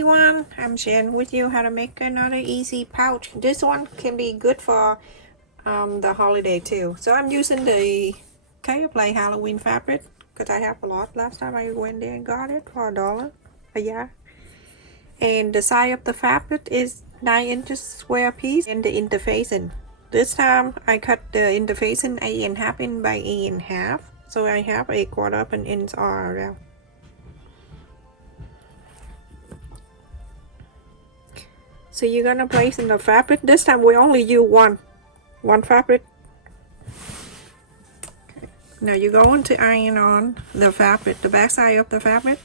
everyone, I'm sharing with you how to make another easy pouch. This one can be good for the holiday too. So I'm using the Play Halloween fabric because I have a lot. Last time I went there and got it for $1 a yard. And the size of the fabric is 9 inches square piece, and the interfacing. This time I cut the interfacing 8.5 inch by 8.5, so I have 1/4 of an inch all around. So you're gonna place in the fabric. This time we only use one fabric. Okay. Now you're going to iron on the fabric, the back side of the fabric.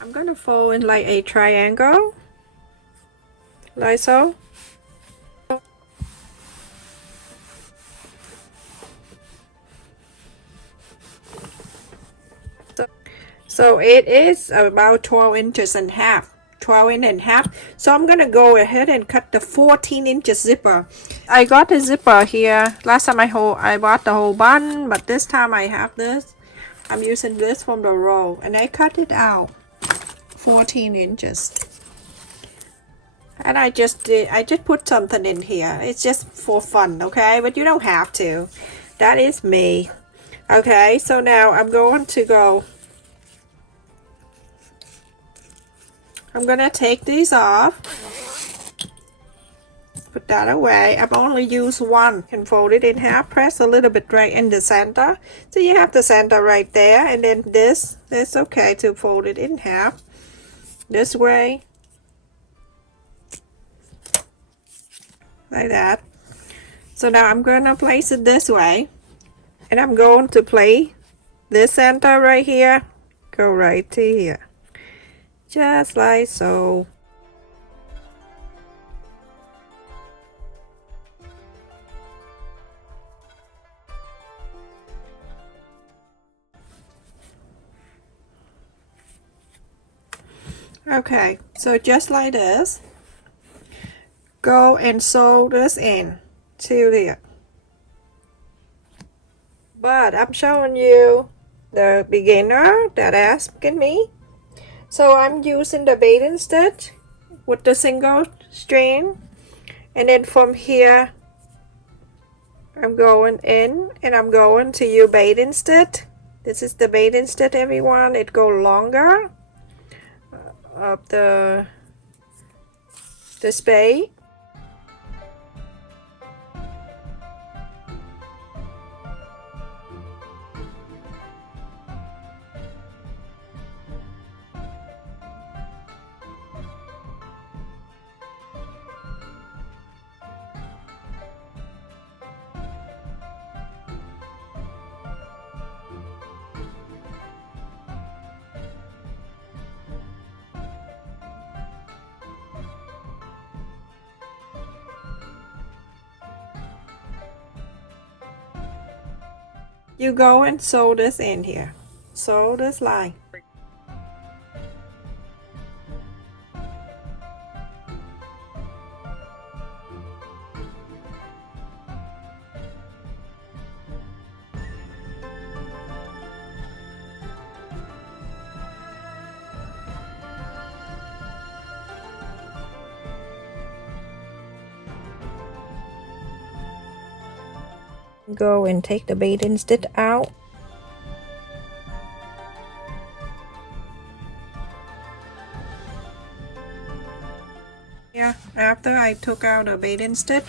I'm gonna fold in like a triangle, like so. So it is about 12 inches and half. 12 inch and half. So I'm gonna go ahead and cut the 14 inches zipper. I got the zipper here. Last time I bought the whole bun, but this time I have this. I'm using this from the roll, and I cut it out 14 inches. And I just put something in here. It's just for fun, okay? But you don't have to. That is me. Okay, so now I'm going to I'm gonna take these off, put that away. I've only used one. And fold it in half, press a little bit right in the center, so you have the center right there. And then this okay to fold it in half this way, like that. So now I'm gonna place it this way, and I'm going to place this center right here, go right to here, just like so. Okay, so just like this, go and sew this in to there. But I'm showing you the beginner that asking me. So I'm using the baiting stitch with the single string, and then from here I'm going in and I'm going to use baiting stitch. This is the baiting stitch, everyone. It go longer of the spade. You go and sew this in here. Sew this line. Go and take the baiting stitch out. Yeah, after I took out the baiting stitch,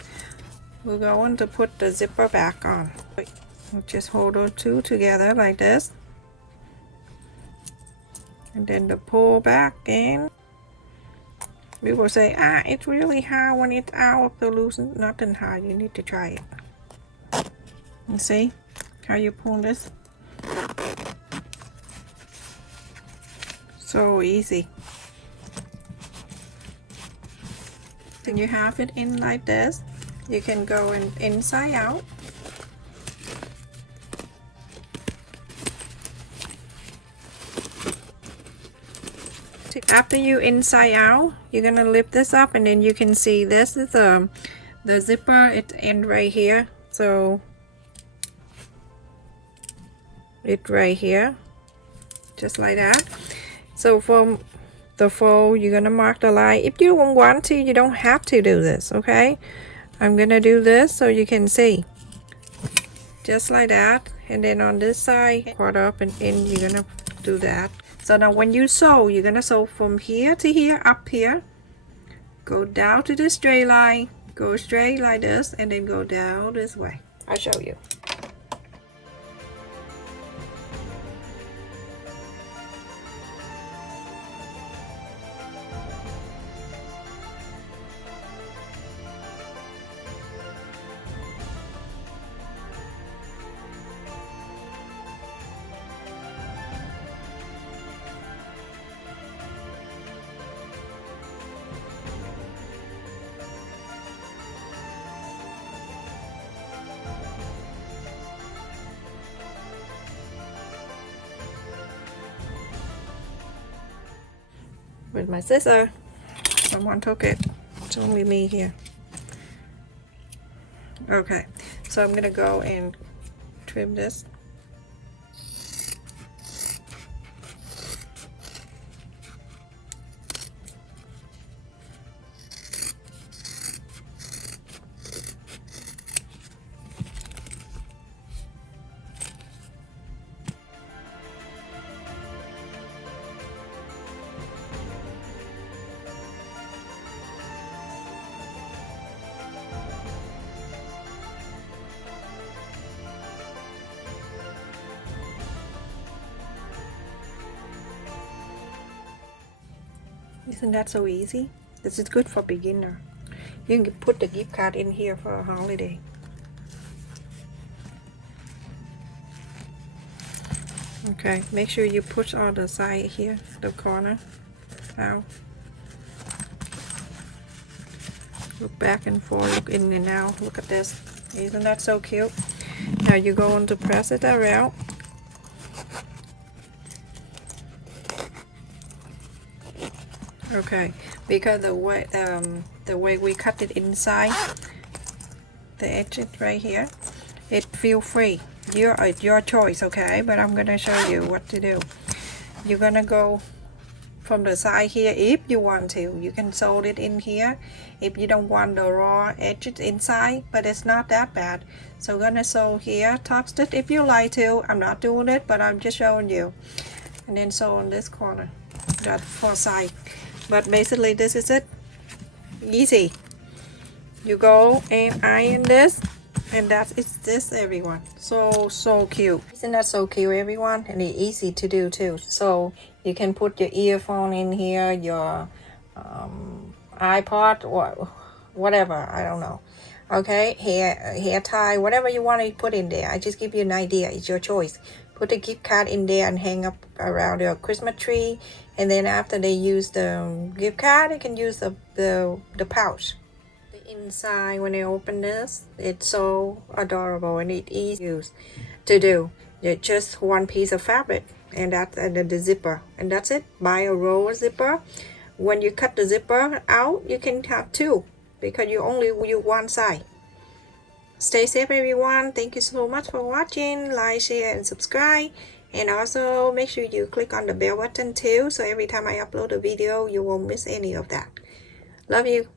we're going to put the zipper back on. Just hold those two together like this, and then to pull back in. People say, it's really hard when it's out of the loosen. Nothing hard, you need to try it. You see how you pull this? So easy. Then you have it in like this. You can go in inside out. After you inside out, you're gonna lift this up, and then you can see this is the zipper. It ends right here. So it right here. just like that. So from the fold, you're gonna mark the line. If you don't want to, you don't have to do this, okay? I'm gonna do this so you can see, just like that. And then on this side, quarter up and in, you're gonna do that. So now when you sew, you're gonna sew from here to here, up here, go down to the straight line, go straight like this, and then go down this way. I'll show you. With my scissor, someone took it. It's only me here. Okay, so I'm gonna go and trim this. Isn't that so easy? This is good for beginner. You can put the gift card in here for a holiday. Okay, make sure you push on the side here, the corner. Now, look back and forth, look in and out. Look at this. Isn't that so cute? Now you're going to press it around. Okay, because the way we cut it inside, the edge right here, it feel free. Your choice, okay? But I'm gonna show you what to do. You're gonna go from the side here if you want to. You can sew it in here if you don't want the raw edges inside, but it's not that bad. So I'm gonna sew here, top stitch if you like to. I'm not doing it, but I'm just showing you. And then sew on this corner, that far side. But basically this is it. Easy. You go and iron this, and that's this, everyone. So cute. Isn't that so cute, everyone? And it's easy to do too. So you can put your earphone in here, your iPod or whatever, I don't know. Okay, hair tie, whatever you want to put in there. I just give you an idea. It's your choice. Put a gift card in there and hang up around your Christmas tree. And then after they use the gift card, they can use the pouch. The inside, when they open this, it's so adorable and it's easy to do. It's just one piece of fabric, and that's the zipper, and that's it. Buy a roll zipper. When you cut the zipper out, you can have two because you only use one side. Stay safe, everyone. Thank you so much for watching. Like, share, and subscribe. And also make sure you click on the bell button too, so every time I upload a video, you won't miss any of that. Love you.